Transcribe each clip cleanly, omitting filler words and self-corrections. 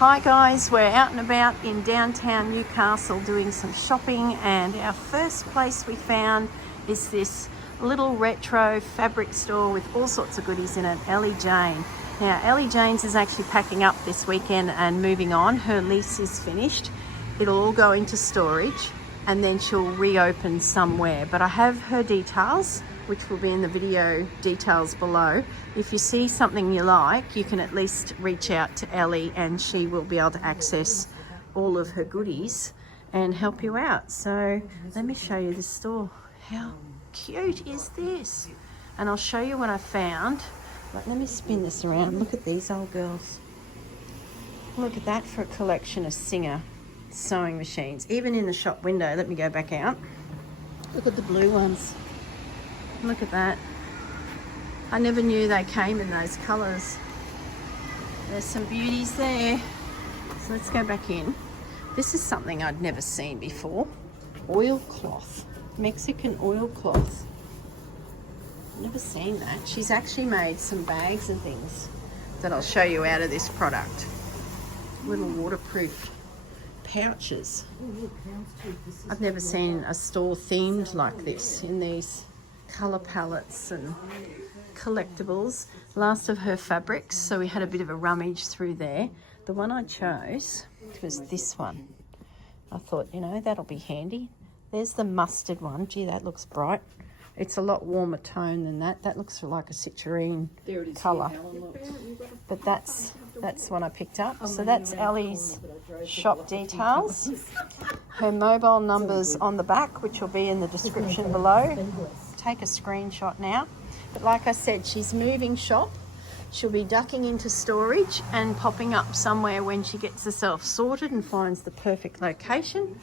Hi guys, we're out and about in downtown Newcastle doing some shopping, and our first place we found is this little retro fabric store with all sorts of goodies in it, Alie Jane. Now Alie Jane's is actually packing up this weekend and moving on. Her lease is finished. It'll all go into storage and then she'll reopen somewhere, but I have her details, which will be in the video details below. If you see something you like, you can at least reach out to Alie and she will be able to access all of her goodies and help you out. So let me show you the store. How cute is this? And I'll show you what I found. But let me spin this around. Look at these old girls. Look at that for a collection of Singer sewing machines. Even in the shop window, let me go back out. Look at the blue ones. Look at that. I never knew they came in those colours. There's some beauties there. So let's go back in. This is something I'd never seen before. Oilcloth. Mexican oilcloth. Never seen that. She's actually made some bags and things that I'll show you out of this product. Little waterproof pouches. I've never seen a store themed like this in these colour palettes and collectibles. Last of her fabrics, so we had a bit of a rummage through there. The one I chose was this one. I thought, you know, that'll be handy. There's the mustard one. Gee, that looks bright. It's a lot warmer tone than that. That looks like a citrine colour. But that's what I picked up. So that's Alie's shop details. Her mobile number's on the back, which will be in the description below. Take a screenshot now. But like I said, she's moving shop. She'll be ducking into storage and popping up somewhere when she gets herself sorted and finds the perfect location.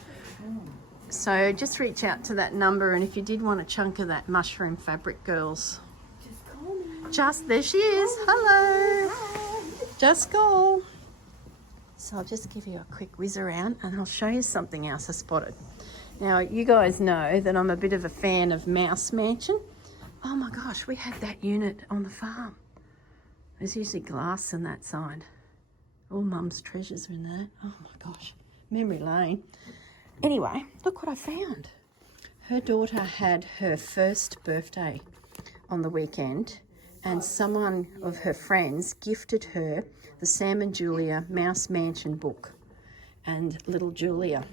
So just reach out to that number, and if you did want a chunk of that mushroom fabric, girls, there she is. Hello. Just call. So I'll just give you a quick whiz around and I'll show you something else I spotted. Now, you guys know that I'm a bit of a fan of Mouse Mansion. Oh my gosh, we had that unit on the farm. There's usually glass on that side. All Mum's treasures are in there. Oh my gosh, memory lane. Anyway, look what I found. Her daughter had her first birthday on the weekend, and someone of her friends gifted her the Sam and Julia Mouse Mansion book and little Julia.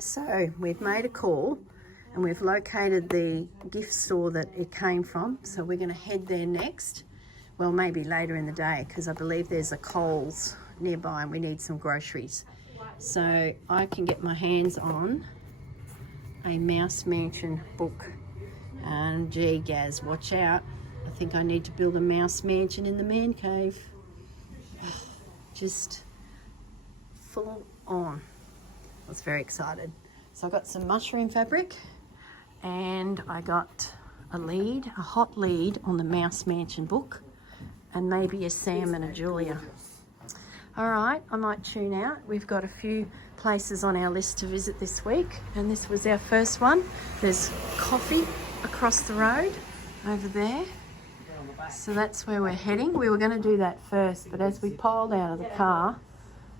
So we've made a call and we've located the gift store that it came from. So we're going to head there next. Well, maybe later in the day, because I believe there's a Coles nearby and we need some groceries. So I can get my hands on a Mouse Mansion book. And gee, Gaz, watch out. I think I need to build a mouse mansion in the man cave. Just full on. I was very excited. So I got some mushroom fabric and I got a hot lead on the Mouse Mansion book, and maybe a Sam and a Julia. All right, I might tune out. We've got a few places on our list to visit this week, and this was our first one. There's coffee across the road over there. So that's where we're heading. We were going to do that first, but as we piled out of the car,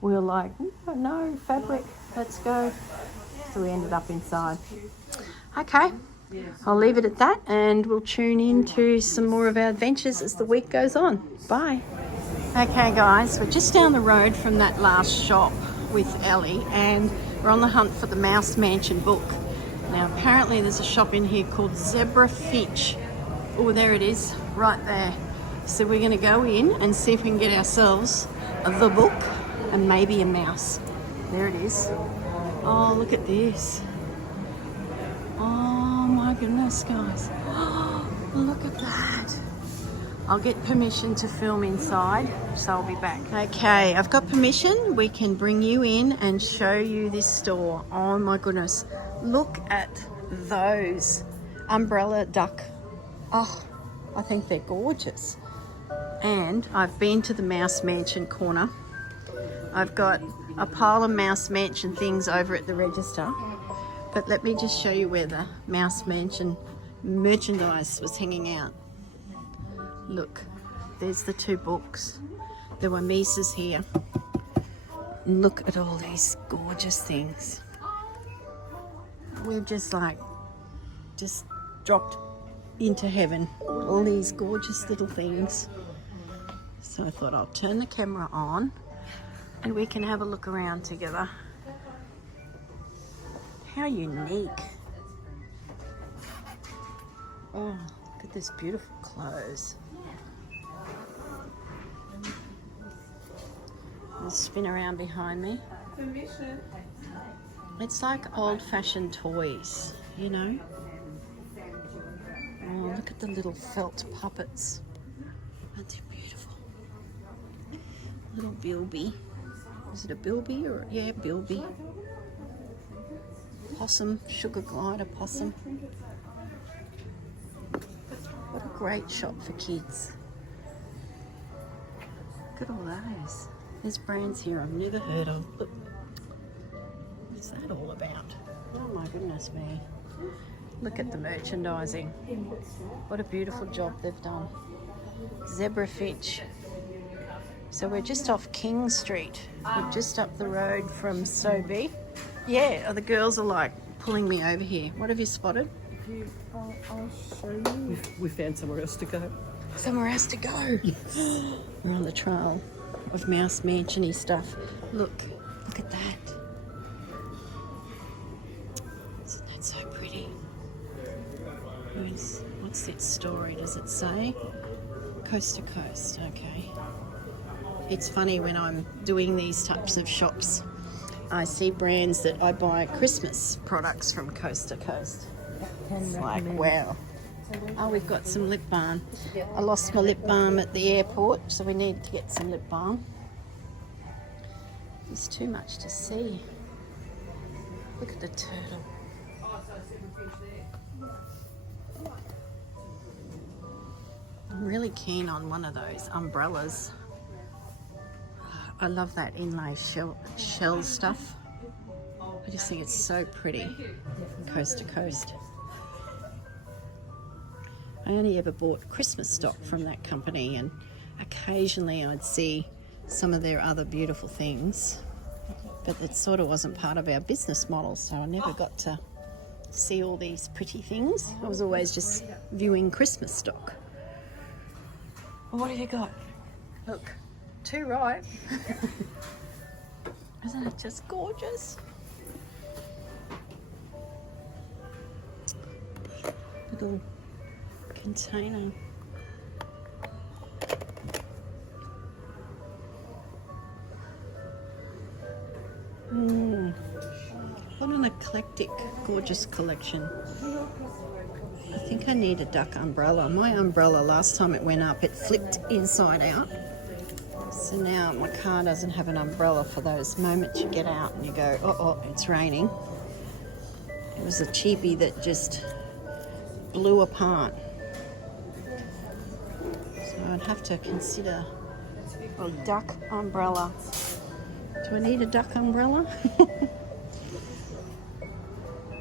we were like, no, fabric, let's go. So we ended up inside. Okay, I'll leave it at that, and we'll tune into some more of our adventures as the week goes on. Bye. Okay guys, we're just down the road from that last shop with Alie, and we're on the hunt for the Mouse Mansion book. Now apparently there's a shop in here called Zebra Finch. Oh, there it is, right there. So we're going to go in and see if we can get ourselves the book and maybe a mouse. There it is. Oh, look at this. Oh my goodness, guys. Oh, look at that. I'll get permission to film inside, so I'll be back. Okay, I've got permission. We can bring you in and show you this store. Oh my goodness. Look at those umbrella duck. Oh, I think they're gorgeous. And I've been to the Mouse Mansion corner. I've got a pile of Mouse Mansion things over at the register. But let me just show you where the Mouse Mansion merchandise was hanging out. Look, there's the two books. There were Mises here. Look at all these gorgeous things. We've just dropped into heaven. All these gorgeous little things. So I thought I'll turn the camera on and we can have a look around together. How unique. Oh, look at this beautiful clothes. I'll spin around behind me. It's like old-fashioned toys, you know. Oh, look at the little felt puppets. Aren't they beautiful? Little bilby. Is it a bilby or yeah, bilby? Possum, sugar glider possum. What a great shop for kids. Look at all those. There's brands here I've never heard of. What's that all about? Oh my goodness me. Look at the merchandising. What a beautiful job they've done. Zebra Finch. So we're just off King Street. We're just up the road from Sobe. Yeah, the girls are like pulling me over here. What have you spotted? I'll show you. We found somewhere else to go. Somewhere else to go. Yes. We're on the trail of mouse mansion-y stuff. Look at that. Isn't that so pretty? What's its story? Does it say? Coast to coast, okay. It's funny when I'm doing these types of shops, I see brands that I buy Christmas products from coast to coast. It's like, wow. Oh, we've got some lip balm. I lost my lip balm at the airport, so we need to get some lip balm. There's too much to see. Look at the turtle. I'm really keen on one of those umbrellas. I love that inlay shell stuff. I just think it's so pretty from coast to coast. I only ever bought Christmas stock from that company, and occasionally I'd see some of their other beautiful things, but it sort of wasn't part of our business model, so I never got to see all these pretty things. I was always just viewing Christmas stock. Well, what have you got? Look, too right. Isn't it just gorgeous? Little container. What an eclectic, gorgeous collection. I think I need a duck umbrella. My umbrella, last time it went up, it flipped inside out. So now my car doesn't have an umbrella for those moments you get out and you go, oh, it's raining. It was a cheapie that just blew apart. So I'd have to consider a duck umbrella. Do I need a duck umbrella?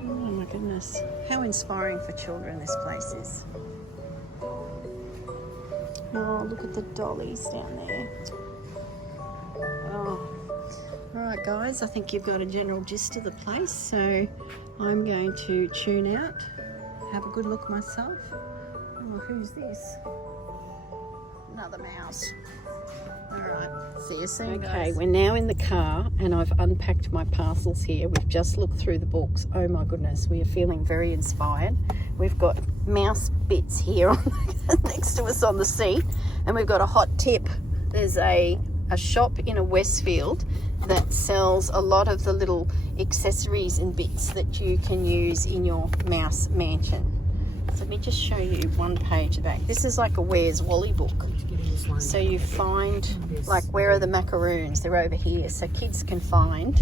Oh my goodness. How inspiring for children this place is. Oh, look at the dollies down there. Oh. Alright guys, I think you've got a general gist of the place, so I'm going to tune out, have a good look myself. Oh, who's this? Another mouse. Alright, see you soon, guys. Okay, we're now in the car and I've unpacked my parcels here. We've just looked through the books. Oh my goodness, we are feeling very inspired. We've got mouse bits here next to us on the seat, and we've got a hot tip. There's a shop in a Westfield that sells a lot of the little accessories and bits that you can use in your mouse mansion. So let me just show you one page back. This is like a Where's Wally book. So you find, like, where are the macaroons? They're over here, so kids can find.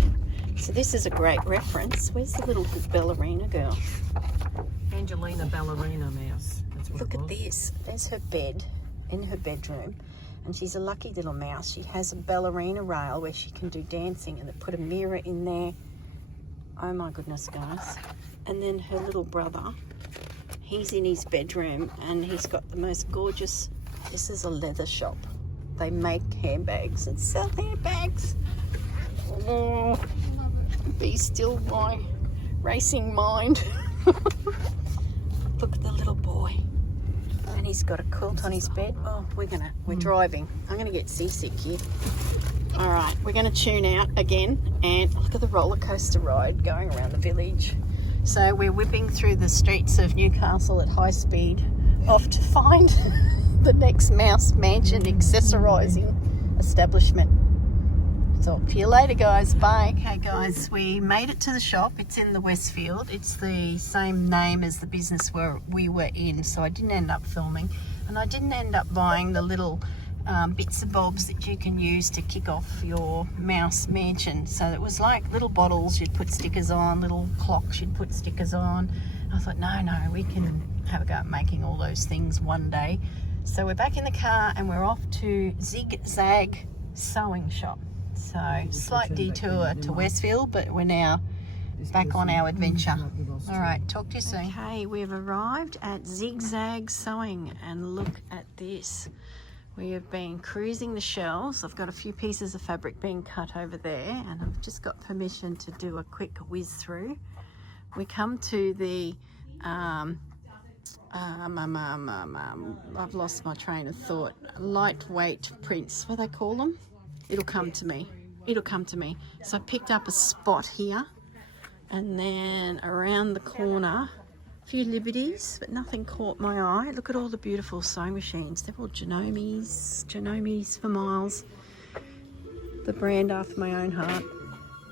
So this is a great reference. Where's the little ballerina girl? Angelina Ballerina Mouse. That's what Look at this. There's her bed in her bedroom. And she's a lucky little mouse. She has a ballerina rail where she can do dancing, and they put a mirror in there. Oh my goodness, guys. And then her little brother, he's in his bedroom and he's got the most gorgeous, this is a leather shop. They make handbags and sell handbags. Oh, be still my racing mind. Look at the little boy. And he's got a quilt on his bed. Oh, we're driving. I'm gonna get seasick here. All right, we're gonna tune out again and look at the roller coaster ride going around the village. So we're whipping through the streets of Newcastle at high speed, off to find the next mouse mansion accessorising establishment. Talk to you later, guys. Bye. Okay, guys, we made it to the shop. It's in the Westfield. It's the same name as the business where we were in, so I didn't end up filming. And I didn't end up buying the little bits and bobs that you can use to kick off your mouse mansion. So it was like little bottles you'd put stickers on, little clocks you'd put stickers on. I thought, no, we can have a go at making all those things one day. So we're back in the car and we're off to Zigzag Sewing Shop. So slight detour to Westfield, but we're now back on our adventure. All right, talk to you soon. Okay, we've arrived at Zigzag Sewing and look at this. We have been cruising the shelves. I've got a few pieces of fabric being cut over there and I've just got permission to do a quick whiz through. We come to the, I've lost my train of thought, lightweight prints, what do they call them? It'll come to me. So I picked up a spot here and then around the corner, a few Liberties, but nothing caught my eye. Look at all the beautiful sewing machines. They're all Genomes for miles. The brand after my own heart.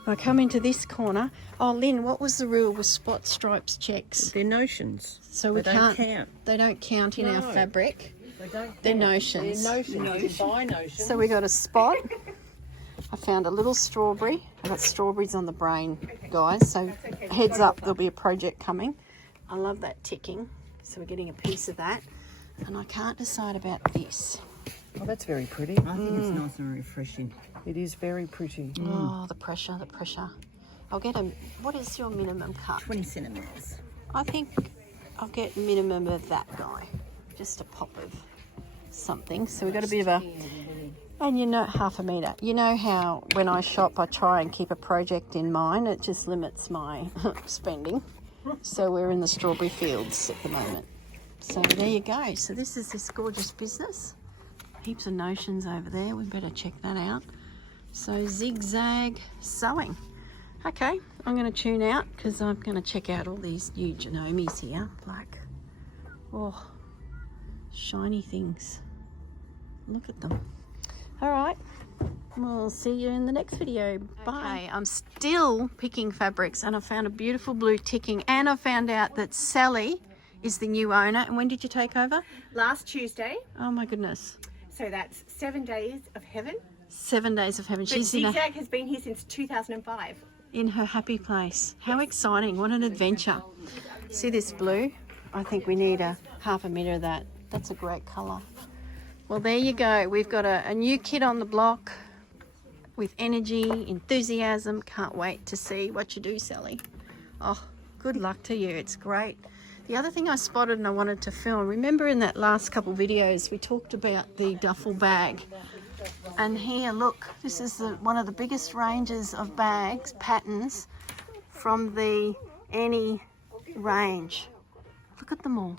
I come into this corner. Oh, Lynn, what was the rule with spot, stripes, checks? They're notions. So we can't count. They don't count in our fabric. They're notions. They're notions. You buy notions. So we got a spot. I found a little strawberry. I got strawberries on the brain, guys. So heads up, there'll be a project coming. I love that ticking. So we're getting a piece of that. And I can't decide about this. Oh, that's very pretty. I think it's nice and refreshing. It is very pretty. Oh, the pressure. I'll get what is your minimum cut? 20 centimetres. I think I'll get minimum of that guy. Just a pop of something. So we've got a bit of a, and half a metre. You know how when I shop I try and keep a project in mind. It just limits my spending. So we're in the strawberry fields at the moment. So there you go. So this is this gorgeous business. Heaps of notions over there. We better check that out. So Zigzag Sewing. Okay, I'm going to tune out because I'm going to check out all these new Genomes here. Like, oh, shiny things. Look at them. All right, we'll see you in the next video. Bye. Okay, I'm still picking fabrics and I found a beautiful blue ticking and I found out that Sally is the new owner. And when did you take over? Last Tuesday. Oh my goodness. So that's 7 days of heaven. 7 days of heaven. But Zigzag has been here since 2005. In her happy place. How exciting. What an adventure. See this blue? I think we need a half a metre of that. That's a great colour. Well, there you go. We've got a new kid on the block with energy, enthusiasm. Can't wait to see what you do, Sally. Oh, good luck to you. It's great. The other thing I spotted and I wanted to film, remember in that last couple videos we talked about the duffel bag. And here, look, this is one of the biggest ranges of bags, patterns, from the Any range. Look at them all.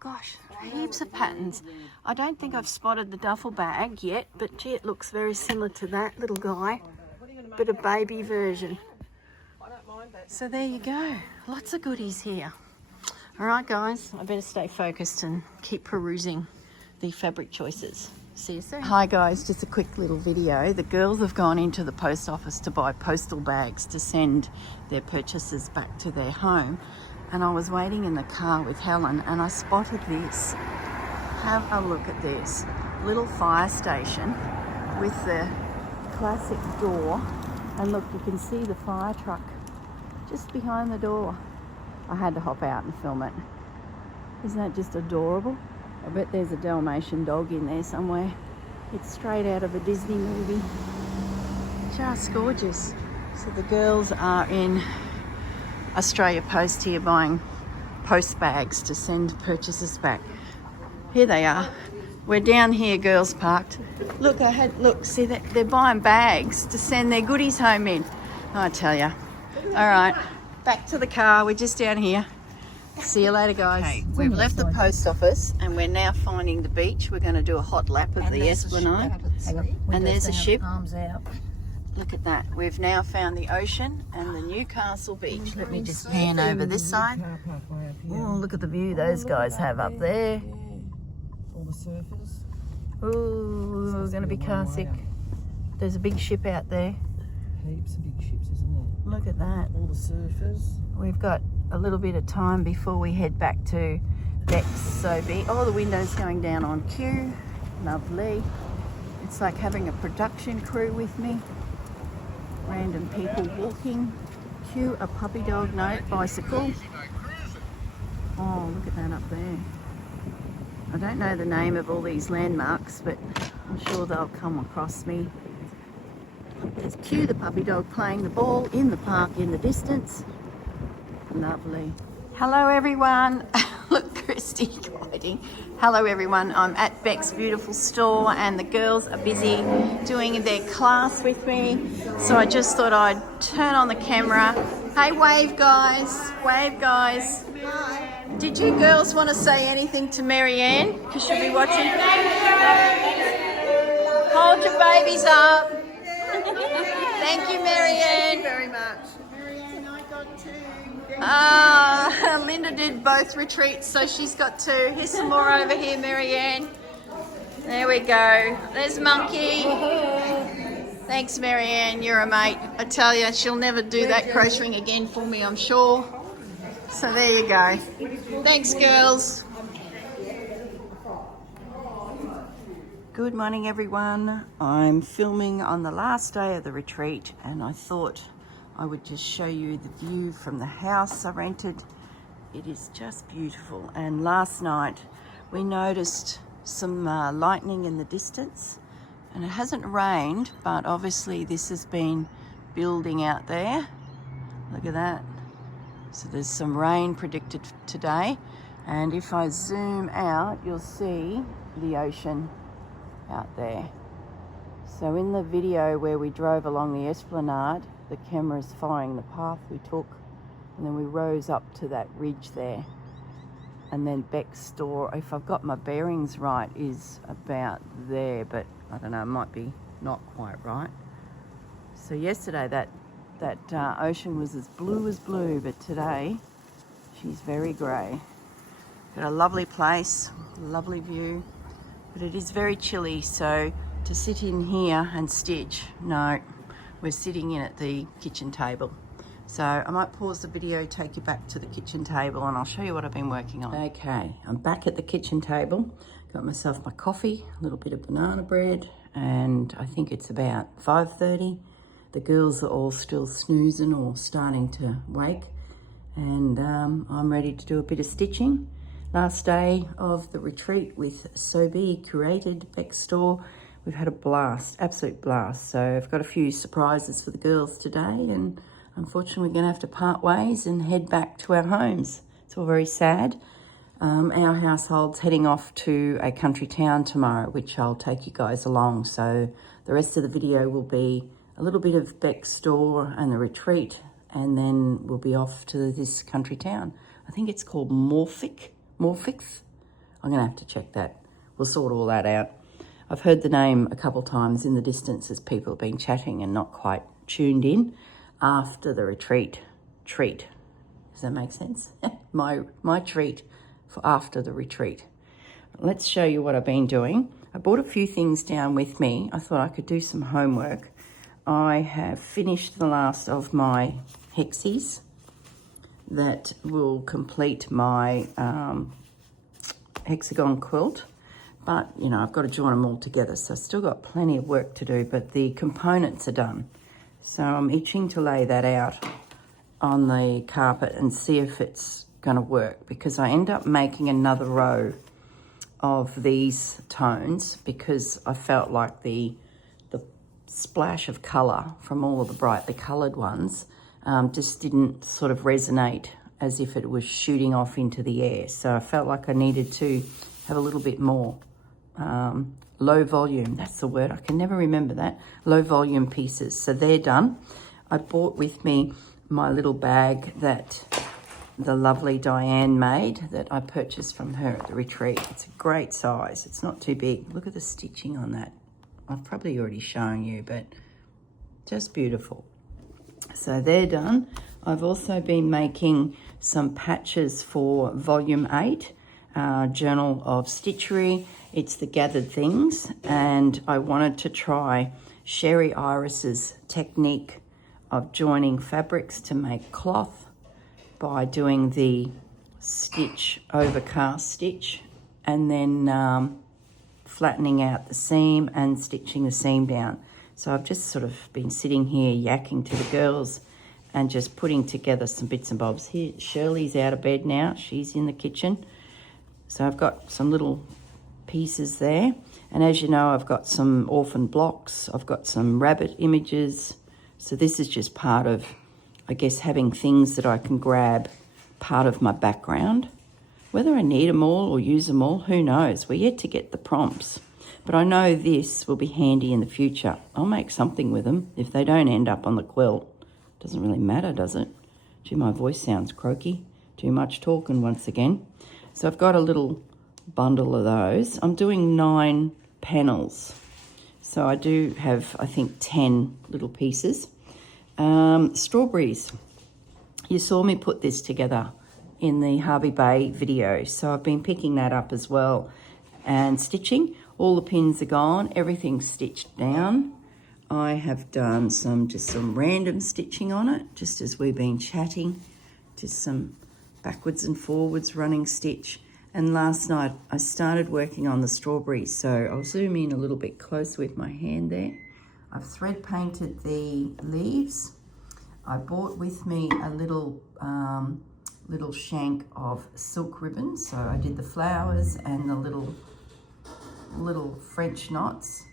Gosh, heaps of patterns. I don't think I've spotted the duffel bag yet, but gee, it looks very similar to that little guy, but a baby version. So there you go. Lots of goodies here. All right, guys, I better stay focused and keep perusing the fabric choices. See you soon. Hi guys, just a quick little video. The girls have gone into the post office to buy postal bags to send their purchases back to their home. And I was waiting in the car with Helen and I spotted this. Have a look at this. Little fire station with the classic door. And look, you can see the fire truck just behind the door. I had to hop out and film it. Isn't that just adorable? I bet there's a Dalmatian dog in there somewhere. It's straight out of a Disney movie. Just gorgeous. So the girls are in Australia Post here buying post bags to send purchases back. Here they are. We're down here, girls parked. Look, see that they're buying bags to send their goodies home in. I tell ya. All right, back to the car. We're just down here. See you later, guys. Okay, we've left the post office and we're now finding the beach. We're going to do a hot lap of the Esplanade. And there's a ship. Arms out. Look at that. We've now found the ocean and the Newcastle beach. Let me just pan over this side. Oh, look at the view those guys have up there. All the surfers. Ooh, we're going to be car sick. There's a big ship out there. Heaps of big ships, isn't there? Look at that. All the surfers. We've got a little bit of time before we head back to Beck's Sobe. Oh, the window's going down on cue. Lovely. It's like having a production crew with me. Random people walking. Cue a puppy dog, no, bicycle. Oh, look at that up there. I don't know the name of all these landmarks, but I'm sure they'll come across me. There's Cue the puppy dog playing the ball in the park in the distance. Lovely. Hello everyone. Look, Christy hiding. Hello everyone. I'm at Beck's beautiful store and the girls are busy doing their class with me. So I just thought I'd turn on the camera. Hey, wave guys. Wave guys. Did you girls want to say anything to Marianne? Because she'll be watching. Hold your babies up. Thank you, Marianne. Very much. Linda did both retreats, so she's got 2. Here's some more over here, Marianne. There we go. There's Monkey. Thanks, Marianne. You're a mate. I tell you, she'll never do that crocheting again for me, I'm sure. So there you go. Thanks, girls. Good morning, everyone. I'm filming on the last day of the retreat, and I thought I would just show you the view from the house I rented. It is just beautiful. And last night we noticed some lightning in the distance, and it hasn't rained, but obviously this has been building out there. Look at that. So there's some rain predicted today, and if I zoom out you'll see the ocean out there. So in the video where we drove along the Esplanade, the camera's following the path we took, and then we rose up to that ridge there. And then Beck's store, if I've got my bearings right, is about there, but I don't know, it might be not quite right. So yesterday that ocean was as blue, but today she's very grey. Got a lovely place, lovely view, but it is very chilly, so to sit in here and stitch, no, we're sitting in at the kitchen table. So I might pause the video, take you back to the kitchen table, and I'll show you what I've been working on. Okay, I'm back at the kitchen table. Got myself my coffee, a little bit of banana bread, and I think it's about 5:30. The girls are all still snoozing or starting to wake, and I'm ready to do a bit of stitching. Last day of the retreat with Sobe, Curated, Beck's store. We've had a blast, absolute blast. So I've got a few surprises for the girls today, and unfortunately we're going to have to part ways and head back to our homes. It's all very sad. Our household's heading off to a country town tomorrow, which I'll take you guys along. So the rest of the video will be a little bit of Beck's store and the retreat, and then we'll be off to this country town. I think it's called Morphix. I'm going to have to check that. We'll sort all that out. I've heard the name a couple times in the distance as people have been chatting and not quite tuned in. After the retreat treat. Does that make sense? my treat for after the retreat. Let's show you what I've been doing. I brought a few things down with me. I thought I could do some homework. I have finished the last of my hexies that will complete my hexagon quilt. But, you know, I've got to join them all together, so I've still got plenty of work to do, but the components are done. So I'm itching to lay that out on the carpet and see if it's going to work, because I end up making another row of these tones because I felt like the splash of colour from all of the brightly coloured ones just didn't sort of resonate as if it was shooting off into the air. So I felt like I needed to have a little bit more low volume, that's the word, I can never remember that, low volume pieces. So they're done. I brought with me my little bag that the lovely Diane made that I purchased from her at the retreat. It's a great size, it's not too big. Look at the stitching on that. I've probably already shown you, but just beautiful. So they're done. I've also been making some patches for volume 8, Journal of Stitchery. It's the gathered things, and I wanted to try Sherry Iris's technique of joining fabrics to make cloth by doing the stitch, overcast stitch, and then flattening out the seam and stitching the seam down. So I've just sort of been sitting here yakking to the girls and just putting together some bits and bobs. Here, Shirley's out of bed now. She's in the kitchen. So I've got some little pieces there. And as you know, I've got some orphan blocks. I've got some rabbit images. So this is just part of, I guess, having things that I can grab, part of my background. Whether I need them all or use them all, who knows? We're yet to get the prompts. But I know this will be handy in the future. I'll make something with them if they don't end up on the quilt. Doesn't really matter, does it? Gee, my voice sounds croaky. Too much talking once again. So I've got a little bundle of those. I'm doing 9 panels. So I do have, I think, 10 little pieces. Strawberries. You saw me put this together in the Harvey Bay video. So I've been picking that up as well and stitching. All the pins are gone. Everything's stitched down. I have done just some random stitching on it, just as we've been chatting. Just some backwards and forwards running stitch. And last night I started working on the strawberries. So I'll zoom in a little bit close with my hand there. I've thread painted the leaves. I bought with me a little shank of silk ribbon. So I did the flowers and the little French knots.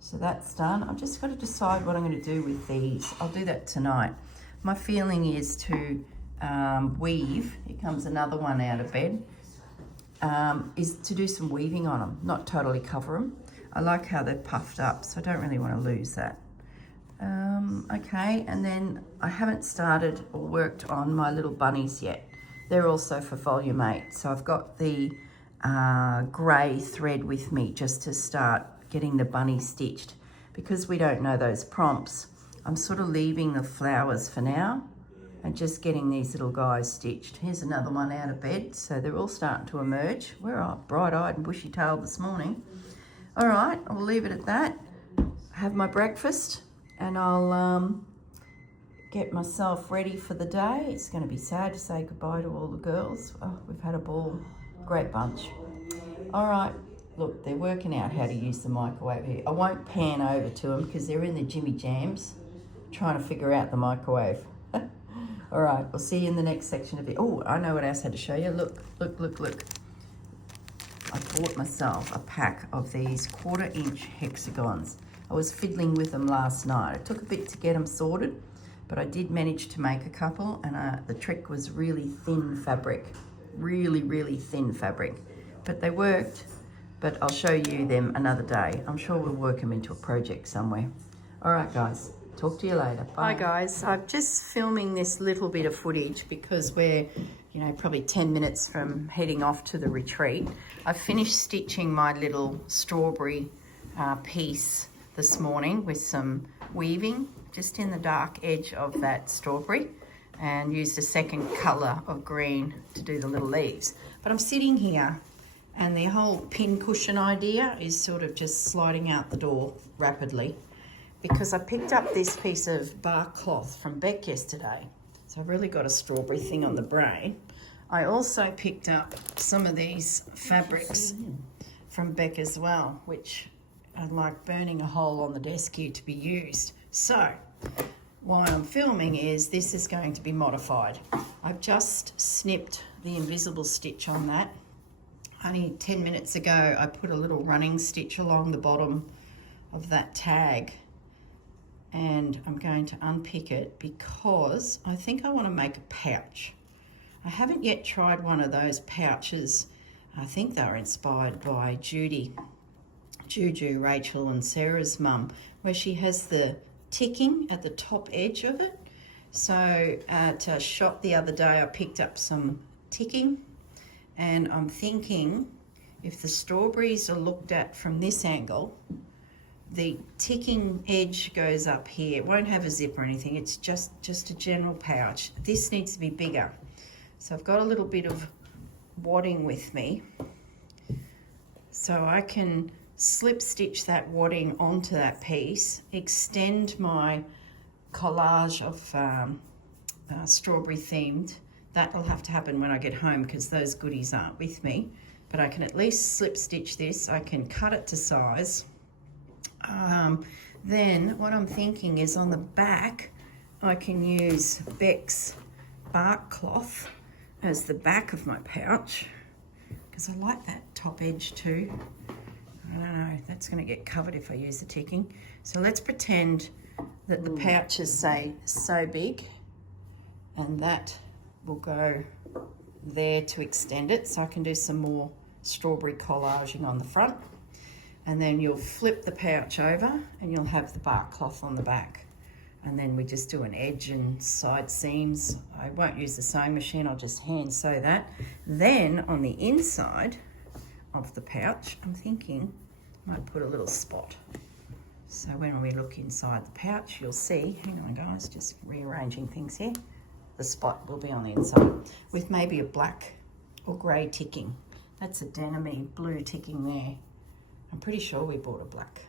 So that's done. I've just got to decide what I'm going to do with these. I'll do that tonight. My feeling is to weave. Here comes another one out of bed. Is to do some weaving on them, not totally cover them. I like how they're puffed up, so I don't really want to lose that. Okay, and then I haven't started or worked on my little bunnies yet. They're also for volume 8. So I've got the grey thread with me just to start getting the bunny stitched. Because we don't know those prompts, I'm sort of leaving the flowers for now and just getting these little guys stitched. Here's another one out of bed, so they're all starting to emerge. We're all bright-eyed and bushy-tailed this morning. All right, I'll leave it at that. Have my breakfast and I'll get myself ready for the day. It's going to be sad to say goodbye to all the girls. Oh, we've had a ball. Great bunch. All right, look, they're working out how to use the microwave here. I won't pan over to them because they're in the Jimmy Jams trying to figure out the microwave. All right, we'll see you in the next section of it. Oh, I know what else I had to show you. Look, look, look, look. I bought myself a pack of these 1/4-inch hexagons. I was fiddling with them last night. It took a bit to get them sorted, but I did manage to make a couple, and the trick was really thin fabric. Really, really thin fabric. But they worked, but I'll show you them another day. I'm sure we'll work them into a project somewhere. All right, guys. Talk to you later. Bye. Hi guys, I'm just filming this little bit of footage because we're, probably 10 minutes from heading off to the retreat. I finished stitching my little strawberry piece this morning with some weaving just in the dark edge of that strawberry and used a second colour of green to do the little leaves. But I'm sitting here and the whole pin cushion idea is sort of just sliding out the door rapidly, because I picked up this piece of bark cloth from Beck yesterday. So I've really got a strawberry thing on the brain. I also picked up some of these fabrics from Beck as well, which are like burning a hole on the desk here to be used. So why I'm filming is this is going to be modified. I've just snipped the invisible stitch on that. Only 10 minutes ago, I put a little running stitch along the bottom of that tag, and I'm going to unpick it because I think I want to make a pouch. I haven't yet tried one of those pouches. I think they were inspired by Judy Juju, Rachel and Sarah's mum, where she has the ticking at the top edge of it. So at a shop the other day I picked up some ticking, and I'm thinking if the strawberries are looked at from this angle, the ticking edge goes up here. It won't have a zip or anything, it's just a general pouch. This needs to be bigger. So I've got a little bit of wadding with me, so I can slip stitch that wadding onto that piece, extend my collage of strawberry themed. That will have to happen when I get home because those goodies aren't with me, but I can at least slip stitch this. I can cut it to size. Then what I'm thinking is on the back I can use Beck's bark cloth as the back of my pouch, because I like that top edge too. I don't know, that's going to get covered if I use the ticking. So let's pretend that the pouch is, say, so big, and that will go there to extend it, so I can do some more strawberry collaging on the front. And then you'll flip the pouch over and you'll have the bark cloth on the back. And then we just do an edge and side seams. I won't use the sewing machine, I'll just hand sew that. Then on the inside of the pouch, I'm thinking I might put a little spot. So when we look inside the pouch, you'll see, hang on guys, just rearranging things here. The spot will be on the inside with maybe a black or grey ticking. That's a denim-y blue ticking there. I'm pretty sure we bought a black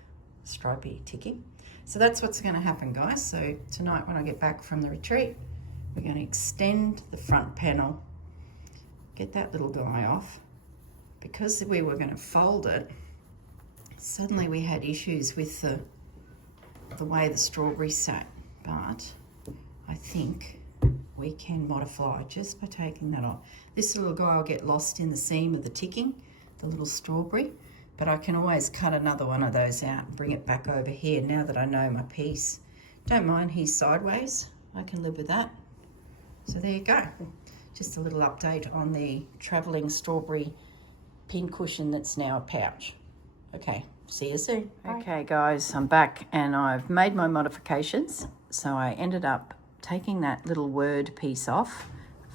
stripy ticking. So that's what's going to happen, guys. So tonight when I get back from the retreat, we're going to extend the front panel, get that little guy off. Because we were going to fold it, suddenly we had issues with the way the strawberry sat. But I think we can modify just by taking that off. This little guy will get lost in the seam of the ticking, the little strawberry. But I can always cut another one of those out and bring it back over here now that I know my piece. Don't mind he's sideways, I can live with that. So there you go. Just a little update on the travelling strawberry pin cushion that's now a pouch. Okay, see you soon. Bye. Okay guys, I'm back and I've made my modifications. So I ended up taking that little word piece off,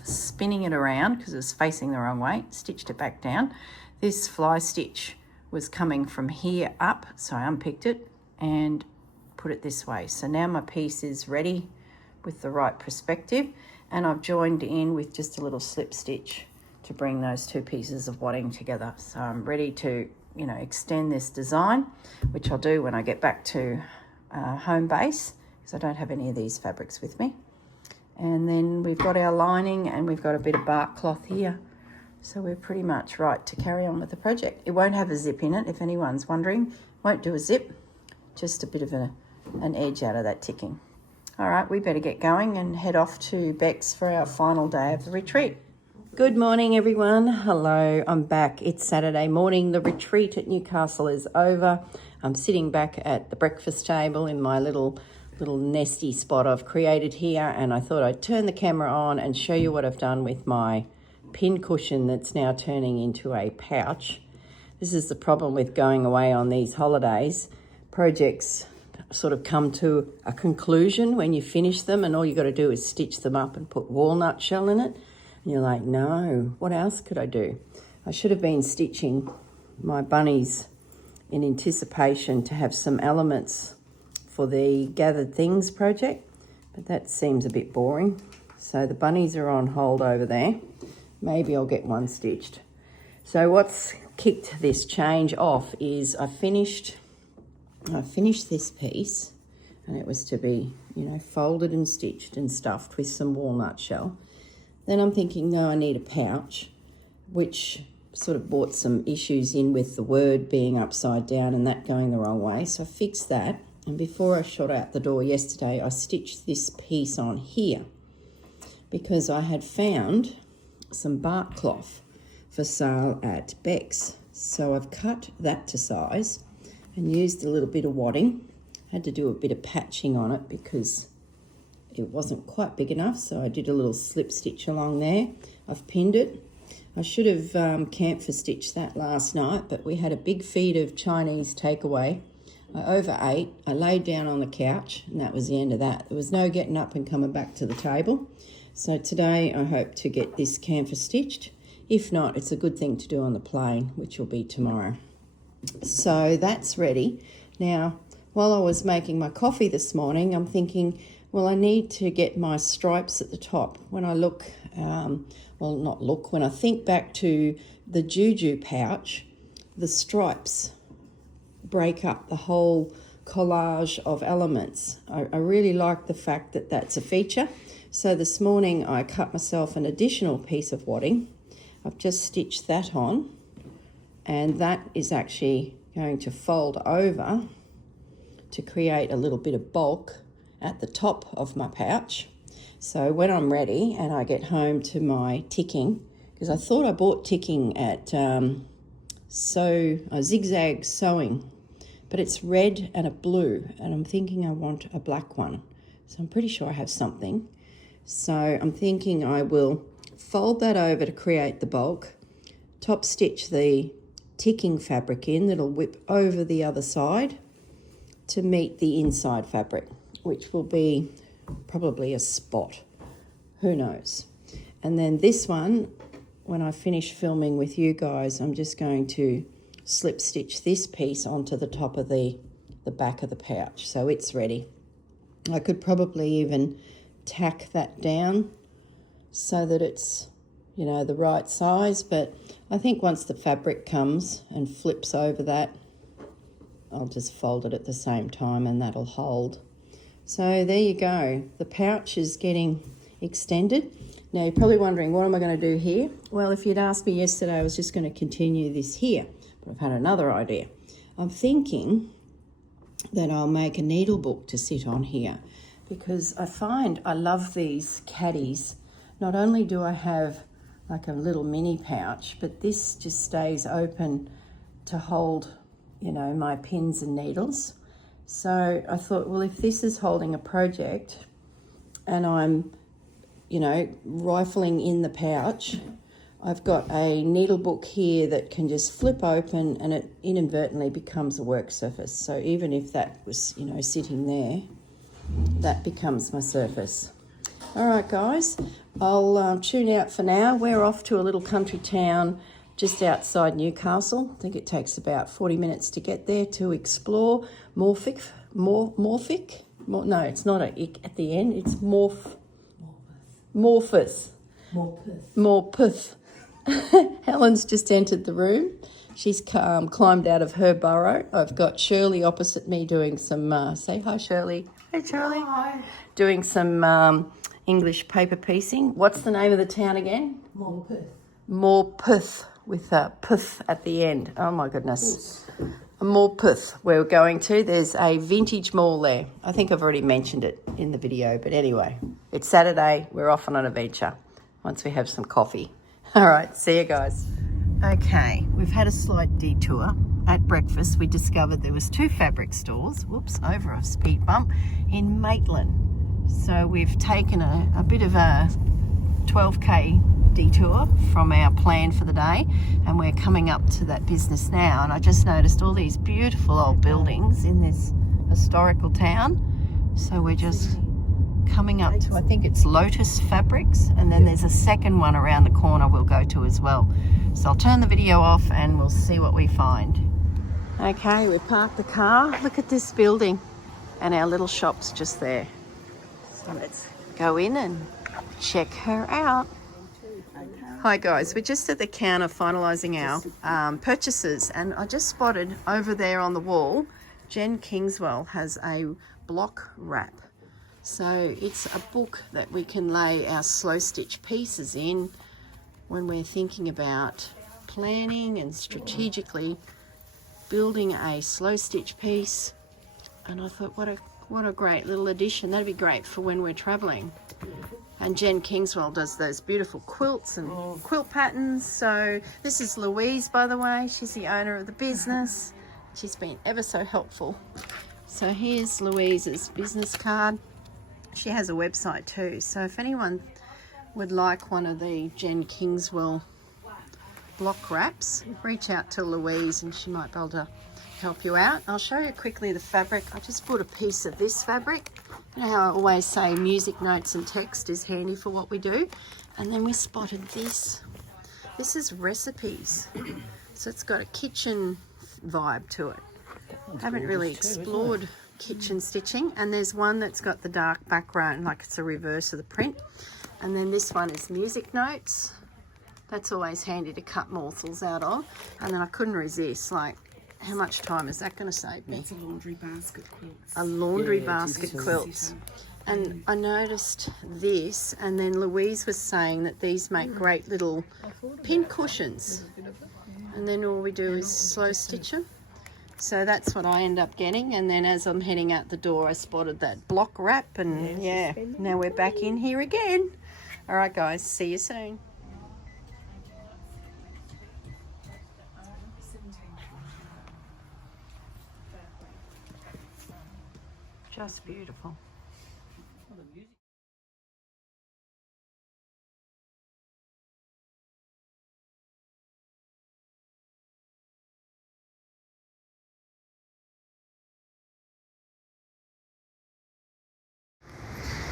spinning it around because it was facing the wrong way, stitched it back down. This fly stitch was coming from here up, so I unpicked it and put it this way. So now my piece is ready with the right perspective, and I've joined in with just a little slip stitch to bring those two pieces of wadding together. So I'm ready to, you know, extend this design, which I'll do when I get back to home base, because I don't have any of these fabrics with me. And then we've got our lining and we've got a bit of bark cloth here. So we're pretty much right to carry on with the project. It won't have a zip in it, if anyone's wondering. Won't do a zip, just a bit of an edge out of that ticking. All right, we better get going and head off to Beck's for our final day of the retreat. Good morning, everyone. Hello, I'm back. It's Saturday morning. The retreat at Newcastle is over. I'm sitting back at the breakfast table in my little nesty spot I've created here, and I thought I'd turn the camera on and show you what I've done with my pin cushion that's now turning into a pouch. This is the problem with going away on these holidays. Projects sort of come to a conclusion when you finish them, and all you got to do is stitch them up and put walnut shell in it. And you're like, no, what else could I do? I should have been stitching my bunnies in anticipation to have some elements for the Gathered Things project, but that seems a bit boring. So the bunnies are on hold over there. Maybe I'll get one stitched. So what's kicked this change off is I finished this piece, and it was to be, you know, folded and stitched and stuffed with some walnut shell. Then I'm thinking, no, I need a pouch, which sort of brought some issues in with the word being upside down and that going the wrong way. So I fixed that, and before I shot out the door yesterday, I stitched this piece on here because I had found some bark cloth for sale at Beck's. So I've cut that to size and used a little bit of wadding. Had to do a bit of patching on it because it wasn't quite big enough, so I did a little slip stitch along there. I've pinned it. I should have camphor stitched that last night, but we had a big feed of Chinese takeaway. I overate, I laid down on the couch, and that was the end of that. There was no getting up and coming back to the table. So today I hope to get this camphor stitched. If not, it's a good thing to do on the plane, which will be tomorrow. So that's ready. Now, while I was making my coffee this morning, I'm thinking, well, I need to get my stripes at the top. When I look, when I think back to the Juju pouch, the stripes break up the whole collage of elements. I really like the fact that that's a feature. So this morning I cut myself an additional piece of wadding. I've just stitched that on, and that is actually going to fold over to create a little bit of bulk at the top of my pouch. So when I'm ready and I get home to my ticking, because I thought I bought ticking at Zigzag Sewing, but it's red and a blue, and I'm thinking I want a black one. So I'm pretty sure I have something. So I'm thinking I will fold that over to create the bulk, top stitch the ticking fabric in that'll whip over the other side to meet the inside fabric, which will be probably a spot. Who knows? And then this one, when I finish filming with you guys, I'm just going to slip stitch this piece onto the top of the back of the pouch. So it's ready. I could probably even tack that down so that it's, you know, the right size, but I think once the fabric comes and flips over that, I'll just fold it at the same time and that'll hold. So there you go. The pouch is getting extended. Now you're probably wondering, what am I going to do here? Well, if you'd asked me yesterday, I was just going to continue this here. But I've had another idea. I'm thinking that I'll make a needle book to sit on here, because I find I love these caddies. Not only do I have like a little mini pouch, but this just stays open to hold, you know, my pins and needles. So I thought, well, if this is holding a project and I'm, you know, rifling in the pouch, I've got a needle book here that can just flip open and it inadvertently becomes a work surface. So even if that was, you know, sitting there, that becomes my surface. All right, guys, I'll tune out for now. We're off to a little country town just outside Newcastle. I think it takes about 40 minutes to get there to explore no, it's not a ick at the end, it's Morphus. Helen's just entered the room. She's climbed out of her burrow. I've got Shirley opposite me doing some, say hi, Shirley. Hey, Shirley. Hi. Doing some English paper piecing. What's the name of the town again? Morpeth, with a pth at the end. Oh, my goodness. Morpeth, where we're going to. There's a vintage mall there. I think I've already mentioned it in the video, but anyway, it's Saturday. We're off on an adventure once we have some coffee. All right, see you guys. Okay, we've had a slight detour. At breakfast, we discovered there was 2 fabric stores, whoops, over a speed bump, in Maitland. So we've taken a bit of a 12k detour from our plan for the day, and we're coming up to that business now. And I just noticed all these beautiful old buildings in this historical town. So we're just coming up to, I think it's Lotusfabrics, and then there's a second one around the corner we'll go to as well. So I'll turn the video off and we'll see what we find. Okay, we parked the car. Look at this building, and our little shop's just there. So let's go in and check her out. Hi guys, we're just at the counter finalising our purchases, and I just spotted over there on the wall, Jen Kingswell has a block wrap. So it's a book that we can lay our slow stitch pieces in when we're thinking about planning and strategically building a slow stitch piece. And I thought, what a great little addition. That'd be great for when we're traveling. And Jen Kingswell does those beautiful quilts and quilt patterns. So this is Louise, by the way. She's the owner of the business. She's been ever so helpful. So here's Louise's business card. She has a website too. So if anyone would like one of the Jen Kingswell block wraps, reach out to Louise and she might be able to help you out. I'll show you quickly the fabric. I just bought a piece of this fabric. You know how I always say music notes and text is handy for what we do. And then we spotted this. This is recipes. So it's got a kitchen vibe to it. I haven't really explored kitchen stitching. And there's one that's got the dark background, like it's a reverse of the print. And then this one is music notes. That's always handy to cut morsels out of. And then I couldn't resist, like, how much time is that going to save me? That's a laundry basket quilt. A laundry basket quilt. And I noticed this, and then Louise was saying that these make great little pin cushions. And then all we do is slow stitch them. So that's what I end up getting. And then as I'm heading out the door, I spotted that block wrap, and yeah, now we're back in here again. All right, guys, see you soon. Just beautiful.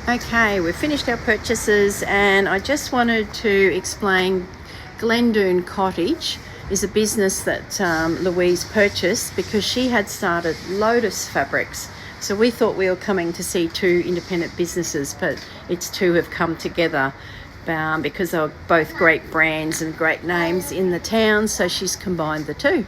Okay, we've finished our purchases, and I just wanted to explain Glendon Cottage is a business that Louise purchased because she had started Lotusfabrics. So we thought we were coming to see two independent businesses, but it's two have come together because they're both great brands and great names in the town, so she's combined the two.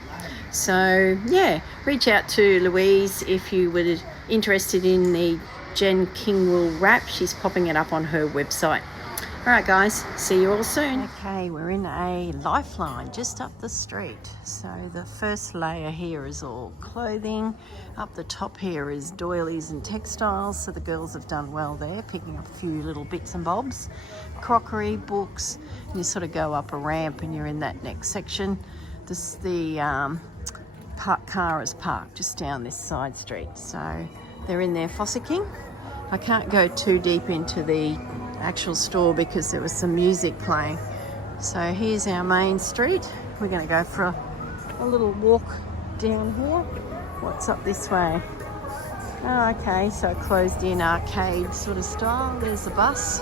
So yeah, reach out to Louise if you were interested in the Jen Kingwell wrap. She's popping it up on her website. All right, guys, see you all soon. Okay, we're in a Lifeline just up the street. So the first layer here is all clothing. Up the top here is doilies and textiles. So the girls have done well there, picking up a few little bits and bobs. Crockery, books. And you sort of go up a ramp and you're in that next section. The car is parked just down this side street. So they're in there fossicking. I can't go too deep into the actual store because there was some music playing. So here's our main street. We're going to go for a little walk down here. What's up this way? Oh, okay, so closed in arcade sort of style. There's the bus.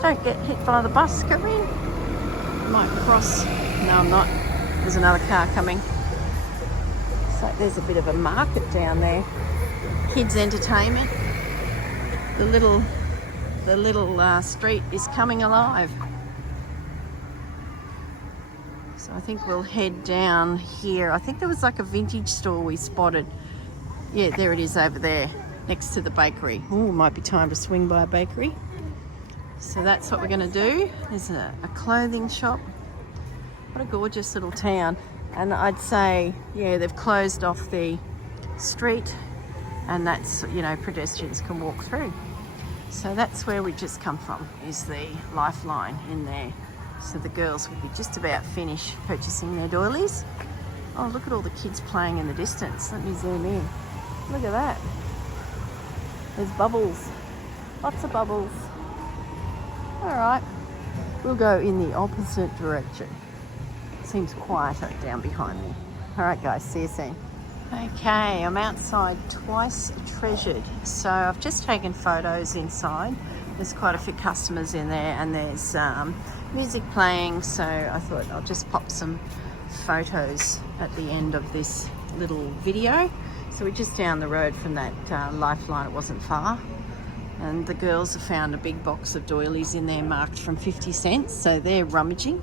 Don't get hit by the bus, Corrine. Might cross. No, I'm not. There's another car coming. So there's a bit of a market down there. Kids entertainment. The little street is coming alive. So I think we'll head down here. I think there was like a vintage store we spotted. Yeah, there it is over there next to the bakery. Oh, it might be time to swing by a bakery. So that's what we're going to do. There's a clothing shop. What a gorgeous little town. And I'd say, yeah, they've closed off the street, and that's, you know, pedestrians can walk through. So that's where we just come from, is the Lifeline in there. So the girls will be just about finished purchasing their doilies. Oh, look at all the kids playing in the distance. Let me zoom in. Look at that. There's bubbles. Lots of bubbles. All right, we'll go in the opposite direction. Seems quieter down behind me. All right, guys, see you soon. Okay, I'm outside Twice Treasured. So I've just taken photos inside. There's quite a few customers in there, and there's music playing. So I thought I'll just pop some photos at the end of this little video. So we're just down the road from that Lifeline. It wasn't far. And the girls have found a big box of doilies in there marked from 50 cents. So they're rummaging.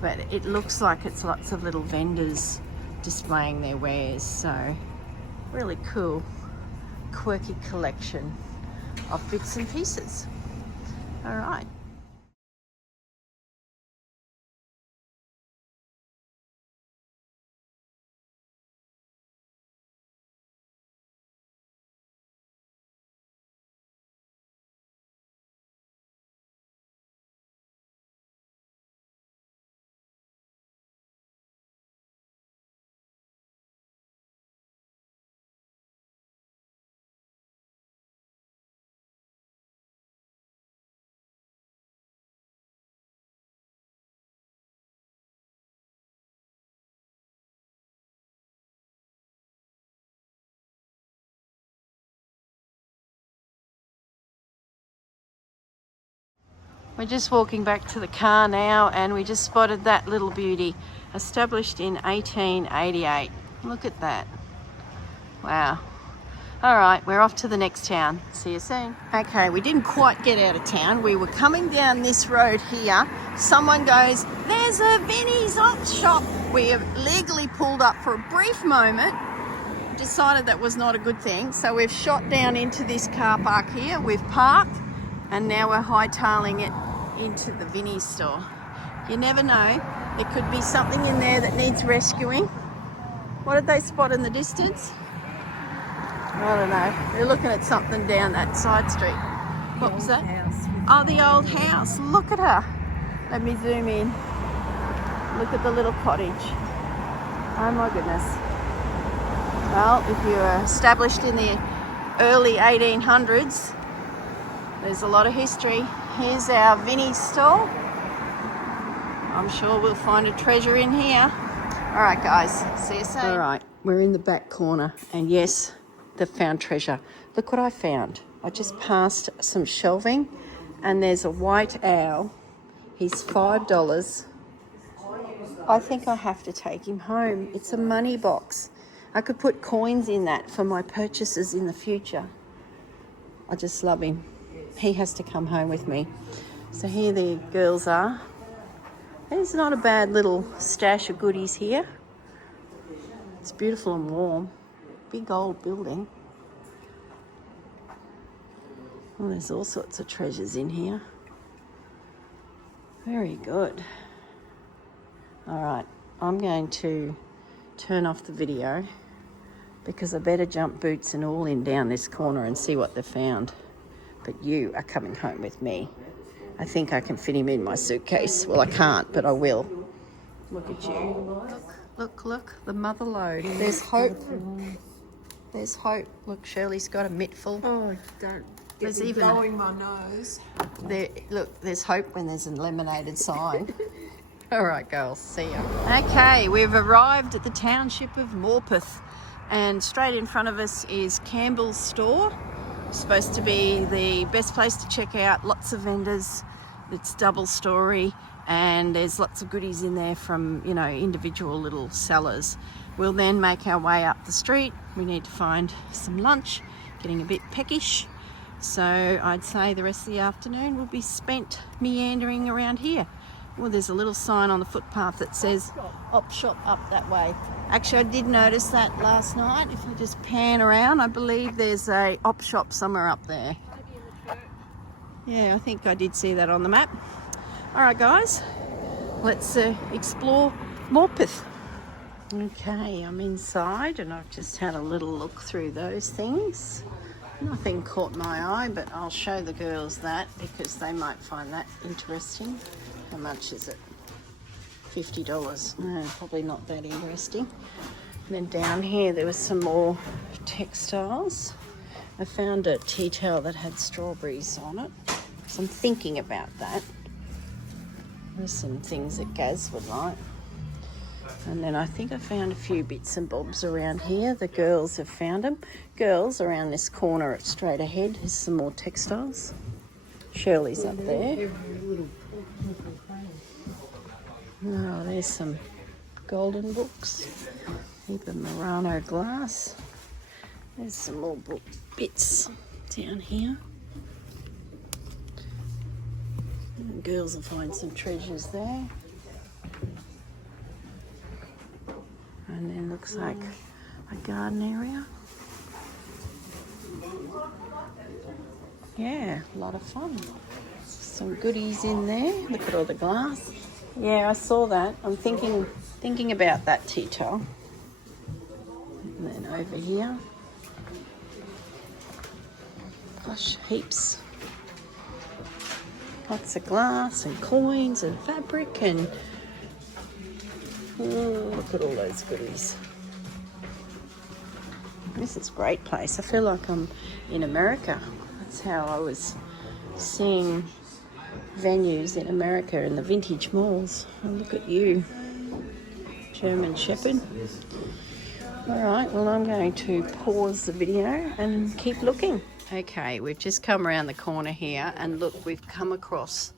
But it looks like it's lots of little vendors displaying their wares, so really cool, quirky collection of bits and pieces. All right. We're just walking back to the car now, and we just spotted that little beauty, established in 1888. Look at that. Wow. All right, we're off to the next town. See you soon. Okay, we didn't quite get out of town. We were coming down this road here. Someone goes, there's a Vinnies op shop. We have legally pulled up for a brief moment, decided that was not a good thing. So we've shot down into this car park here. We've parked, and now we're hightailing it into the Vinnies store. You never know. There could be something in there that needs rescuing. What did they spot in the distance? I don't know. They're looking at something down that side street. What was that? Oh, the old house. Look at her. Let me zoom in. Look at the little cottage. Oh my goodness. Well, if you were established in the early 1800s, there's a lot of history. Here's our Vinnies store. I'm sure we'll find a treasure in here. All right, guys. See you soon. All right, we're in the back corner, and yes, they've found treasure. Look what I found. I just passed some shelving, and there's a white owl. He's $5. I think I have to take him home. It's a money box. I could put coins in that for my purchases in the future. I just love him. He has to come home with me. So here the girls are. There's not a bad little stash of goodies here. It's beautiful and warm. Big old building. Well, there's all sorts of treasures in here. Very good. All right, I'm going to turn off the video because I better jump boots and all in down this corner and see what they've found. But you are coming home with me. I think I can fit him in my suitcase. Well, I can't, but I will. Look at you. Look, the mother load. There's hope. There's hope. Look, Shirley's got a mitt full. Oh, don't There's get me even blowing my nose. There, look, there's hope when there's a laminated sign. All right, girls, see ya. Okay, we've arrived at the township of Morpeth, and straight in front of us is Campbell's store. It's supposed to be the best place to check out. Lots of vendors. It's double story, and there's lots of goodies in there from, you know, individual little sellers. We'll then make our way up the street. We need to find some lunch, getting a bit peckish. So I'd say the rest of the afternoon will be spent meandering around here. Well, there's a little sign on the footpath that says op shop up that way. Actually, I did notice that last night. If you just pan around, I believe there's a op shop somewhere up there. Yeah, I think I did see that on the map. All right, guys, let's explore Morpeth. Okay, I'm inside and I've just had a little look through those things. Nothing caught my eye, but I'll show the girls that because they might find that interesting. How much is it? $50. No, probably not that interesting. And then down here there was some more textiles. I found a tea towel that had strawberries on it, so I'm thinking about that. There's some things that Gaz would like. And then I think I found a few bits and bobs around here. The girls have found them. Girls, around this corner straight ahead, there's some more textiles. Shirley's up there. Oh, there's some golden books. Heap of Murano glass. There's some more book bits down here. And the girls will find some treasures there. And then looks like a garden area. Yeah, a lot of fun. Some goodies in there. Look at all the glass. Yeah, I saw that. I'm thinking about that tea towel. And then over here. Gosh, heaps. Lots of glass and coins and fabric and look at all those goodies. This is a great place. I feel like I'm in America. That's how I was seeing venues in America in the vintage malls. Oh, look at you, German Shepherd. All right, well, I'm going to pause the video and keep looking. Okay, we've just come around the corner here and look, we've come across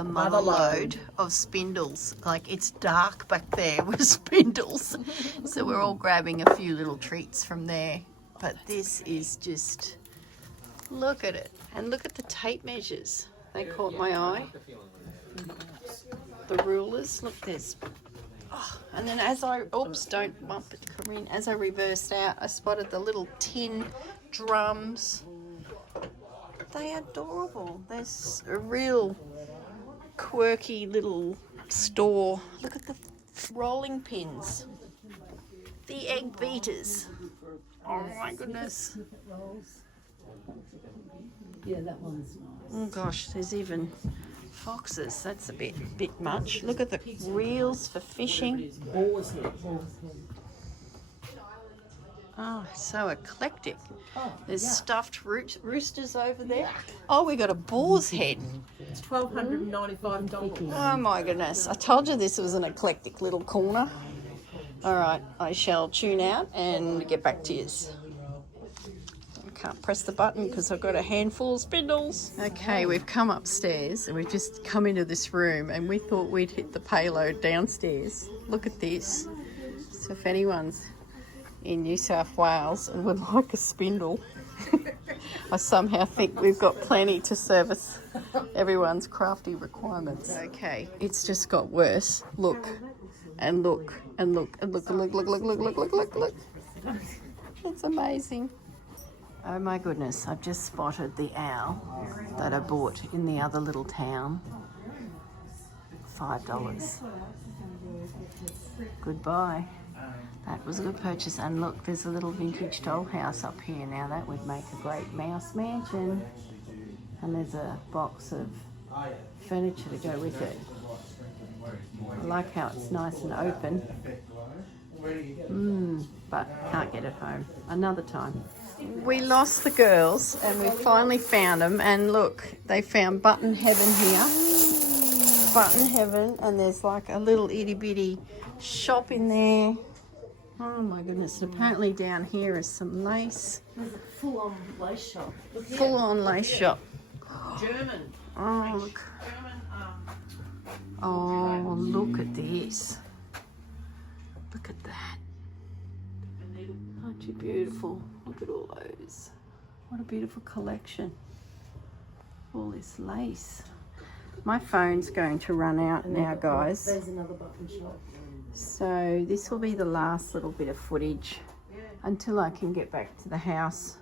another mother load of spindles. Like, it's dark back there with spindles. So we're all grabbing a few little treats from there. But this is just, look at it. And look at the tape measures. They caught my eye. The rulers, look, there's, oh, and then as I, oops, don't bump it, Corrine. As I reversed out, I spotted the little tin drums. They are adorable. There's a real quirky little store. Look at the rolling pins. The egg beaters. Oh my goodness. Yeah, that one's nice. Oh gosh, there's even foxes. That's a bit much. Look at the reels for fishing. Boar's head. Oh, so eclectic. There's stuffed roosters over there. Oh, we got a boar's head. It's $1,295. Oh my goodness. I told you this was an eclectic little corner. All right, I shall tune out and get back to you. I can't press the button because I've got a handful of spindles. Okay, we've come upstairs and we've just come into this room and we thought we'd hit the payload downstairs. Look at this. So if anyone's in New South Wales and would like a spindle, I somehow think we've got plenty to service everyone's crafty requirements. Okay, it's just got worse. Look and look and look and look and look, look, look, look, look, look, look, look. It's amazing. Oh my goodness, I've just spotted the owl that I bought in the other little town. $5. Goodbye. That was a good purchase. And look, there's a little vintage dollhouse up here now. That would make a great mouse mansion. And there's a box of furniture to go with it. I like how it's nice and open. But can't get it home. Another time. We lost the girls and we finally found them. And look, they found Button Heaven here. Button Heaven. And there's like a little itty bitty shop in there. Oh my goodness, and apparently down here is some lace. There's a full-on lace shop. Full-on lace shop. German. Oh, look. Oh, look at this. Look at that. Aren't you beautiful? Look at all those. What a beautiful collection. All this lace. My phone's going to run out now, guys. There's another button shop. So this will be the last little bit of footage until I can get back to the house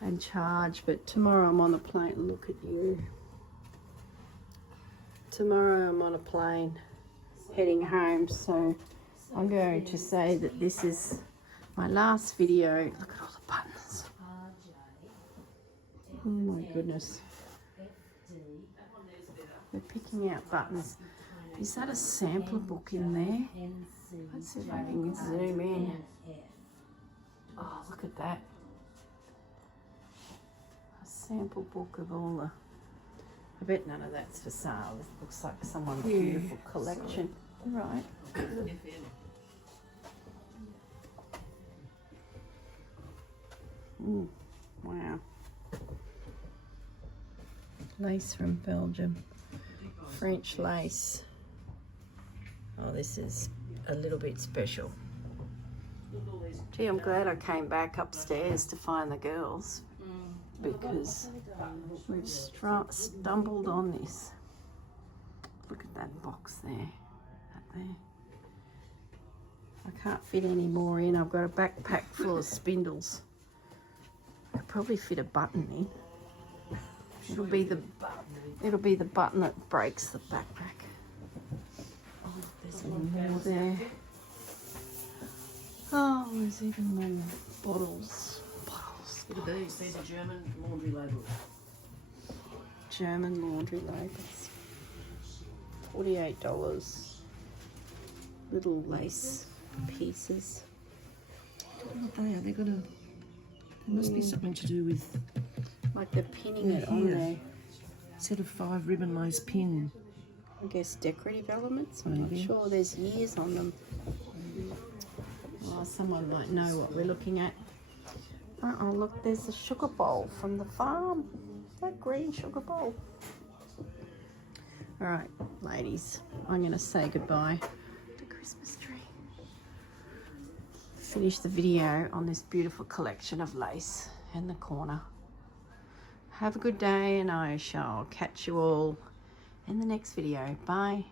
and charge. But tomorrow I'm on a plane. Look at you. Tomorrow I'm on a plane heading home. So I'm going to say that this is my last video. Look at all the buttons. Oh my goodness. We're picking out buttons. Is that a sampler book in there? Let's see if I can zoom in. Oh, look at that. A sample book of all the... I bet none of that's for sale. It looks like someone's beautiful collection. Right. Wow. Lace from Belgium. French lace. Oh, this is a little bit special. Gee, I'm glad I came back upstairs to find the girls because we've stumbled on this. Look at that box there, that there. I can't fit any more in. I've got a backpack full of spindles. I could probably fit a button in. It'll be the button that breaks the backpack. Oh, there's one more there. Oh, there's even more bottles. Look at these. These are German laundry labels. German laundry labels. $48. Little lace pieces. I don't know what they are. They've got a... There must be something to do with... Like they're pinning it on there. Set of 5 ribbon lace pin. I guess decorative elements. I'm not sure. There's years on them. Oh, someone might know what we're looking at. Oh, look, there's a sugar bowl from the farm. That green sugar bowl. All right, ladies, I'm going to say goodbye to Christmas tree. Finish the video on this beautiful collection of lace in the corner. Have a good day, and I shall catch you all in the next video. Bye.